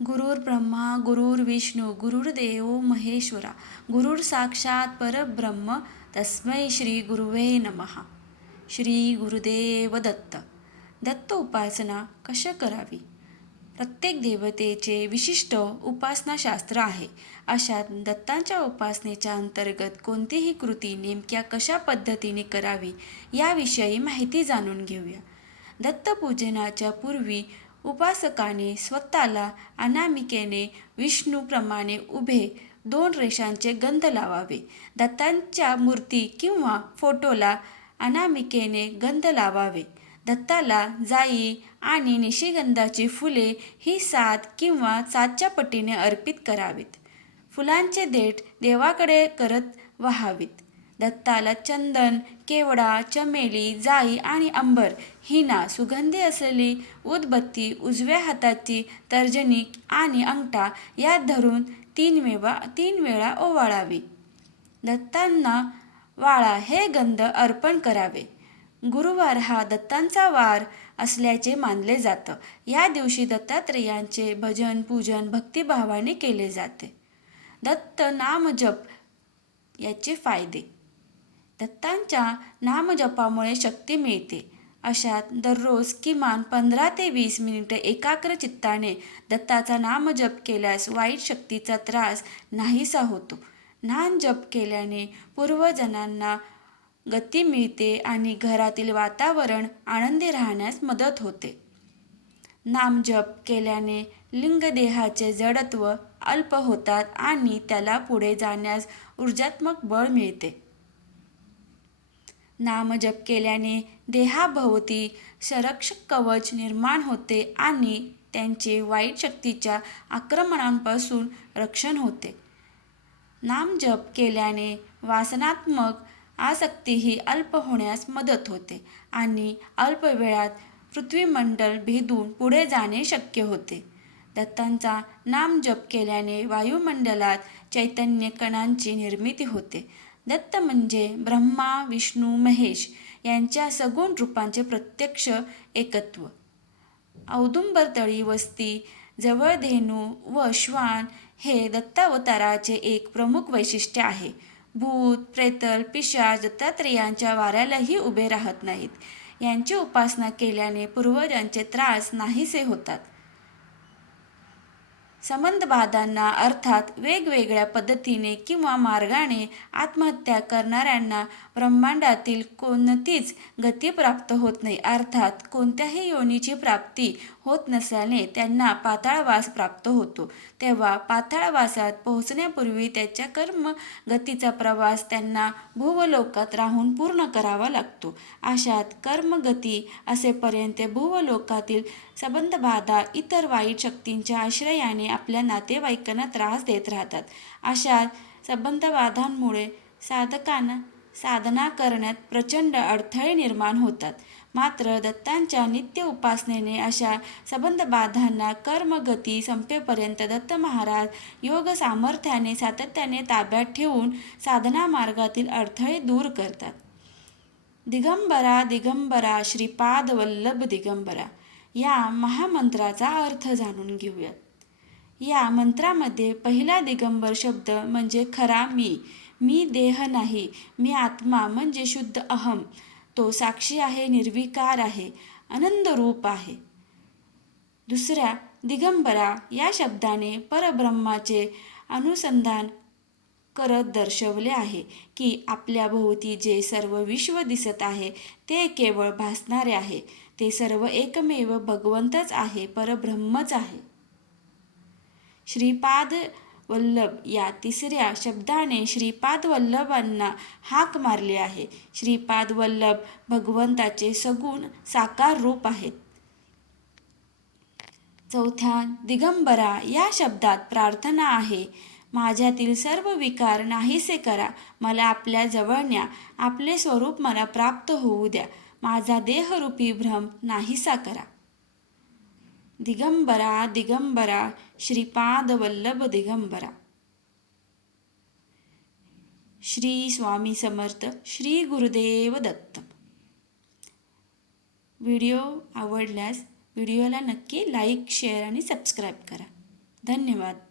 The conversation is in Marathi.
गुरुर् ब्रह्मा गुरुर्विष्णू गुरुर्देव महेश्वरा गुरुर् साक्षात परब्रह्म तस्मै श्री गुरुवे नमः. श्री गुरुदेव दत्त. दत्त उपासना कशा करावी? प्रत्येक देवतेचे विशिष्ट उपासनाशास्त्र आहे. अशात दत्तांच्या उपासनेच्या अंतर्गत कोणतीही कृती नेमक्या कशा पद्धतीने करावी याविषयी माहिती जाणून घेऊया. दत्तपूजनाच्या पूर्वी उपासकाने स्वतःला अनामिकेने विष्णूप्रमाणे उभे 2 रेषांचे गंध लावावे. दत्तांच्या मूर्ती किंवा फोटोला अनामिकेने गंध लावावे. दत्ताला जाई आणि निशिगंधाची फुले ही 7 किंवा 7च्या पटीने अर्पित करावीत. फुलांचे देठ देवाकडे करत वाहावीत. दत्ताला चंदन, केवडा, चमेली, जाई आणि अंबर हिना सुगंधी असलेली उदबत्ती उजव्या हाताची तर्जनी आणि अंगठा यात धरून 3 वेळा ओवाळावी. दत्तांना वाळा हे गंध अर्पण करावे. गुरुवार हा दत्तांचा वार असल्याचे मानले जातं. या दिवशी दत्तात्रेयांचे भजन पूजन भक्तिभावाने केले जाते. दत्त नामजप याचे फायदे. दत्तांच्या नामजपामुळे शक्ती मिळते. अशात दररोज किमान 15 ते 20 मिनिटे एकाग्र चित्ताने दत्ताचा नामजप केल्यास वाईट शक्तीचा त्रास नाहीसा होतो. नामजप केल्याने पूर्वजनांना गती मिळते आणि घरातील वातावरण आनंदी राहण्यास मदत होते. नामजप केल्याने लिंगदेहाचे जडत्व अल्प होतात आणि त्याला पुढे जाण्यास ऊर्जात्मक बळ मिळते. नामजप केल्याने देहाभोवती संरक्षक कवच निर्माण होते आणि त्यांचे वाईट शक्तीच्या आक्रमणांपासून रक्षण होते. नामजप केल्याने वासनात्मक आसक्तीही अल्प होण्यास मदत होते आणि अल्प वेळात पृथ्वीमंडल भेदून पुढे जाणे शक्य होते. दत्तांचा नामजप केल्याने वायुमंडलात चैतन्य कणांची निर्मिती होते. दत्त म्हणजे ब्रह्मा विष्णू महेश यांच्या सगुण रूपांचे प्रत्यक्ष एकत्व. औदुंबरतळी वस्ती जवळ धेनू व श्वान हे दत्तावताराचे एक प्रमुख वैशिष्ट्य आहे. भूत प्रेतल पिशाच दत्तात्रेयांच्या वाऱ्यालाही उभे राहत नाहीत. यांची उपासना केल्याने पूर्वजांचे त्रास नाहीसे होतात. संबंधबाधांना अर्थात वेगवेगळ्या पद्धतीने किंवा मार्गाने आत्महत्या करणाऱ्यांना ब्रह्मांडातील कोणतीच गती प्राप्त होत नाही. अर्थात कोणत्याही योनीची प्राप्ती होत नसल्याने त्यांना पाताळवास प्राप्त होतो. तेव्हा पाताळवासात पोहोचण्यापूर्वी त्याच्या कर्मगतीचा प्रवास त्यांना भुवलोकात राहून पूर्ण करावा लागतो. अशात कर्मगती असेपर्यंत भुवलोकातील संबंधबाधा इतर वाईट शक्तींच्या आश्रयाने आपल्या नातेवाईकांना त्रास देत राहतात. अशा संबंधबाधांमुळे साधकांना साधना करण्यात प्रचंड अडथळे निर्माण होतात. मात्र दत्तांच्या नित्य उपासनेने अशा संबंधबाधांना कर्मगती संपेपर्यंत दत्त महाराज योग सामर्थ्याने सातत्याने ताब्यात ठेवून साधना मार्गातील अडथळे दूर करतात. दिगंबरा दिगंबरा श्रीपाद वल्लभ दिगंबरा या महामंत्राचा अर्थ जाणून घेऊयात. या मंत्रामध्ये पहिला दिगंबर शब्द म्हणजे खरा मी देह नाही, मी आत्मा म्हणजे शुद्ध अहम. तो साक्षी आहे, निर्विकार आहे, आनंद रूप आहे. दुसऱ्या दिगंबरा या शब्दाने परब्रह्माचे अनुसंधान करत दर्शवले आहे की आपल्या भोवती जे सर्व विश्व दिसत आहे ते केवळ भासणारे आहे. ते सर्व एकमेव भगवंतच आहे, परब्रह्मच आहे. श्रीपाद वल्लभ या तिसऱ्या शब्दाने श्रीपाद वल्लभांना हाक मारली आहे. श्रीपाद वल्लभ भगवंताचे सगुण साकार रूप आहेत. चौथ्या दिगंबरा या शब्दात प्रार्थना आहे. माझ्यातील सर्व विकार नाहीसे करा, मला आपल्या जवळ न्या, आपले स्वरूप मला प्राप्त होऊ द्या, माझा देहरूपी भ्रम नाहीसा करा. दिगंबरा दिगंबरा श्रीपाद वल्लभ दिगंबरा. श्री स्वामी समर्थ. श्री गुरुदेव दत्त. व्हिडिओ आवडल्यास व्हिडिओला नक्की लाईक शेअर आणि सबस्क्राईब करा. धन्यवाद.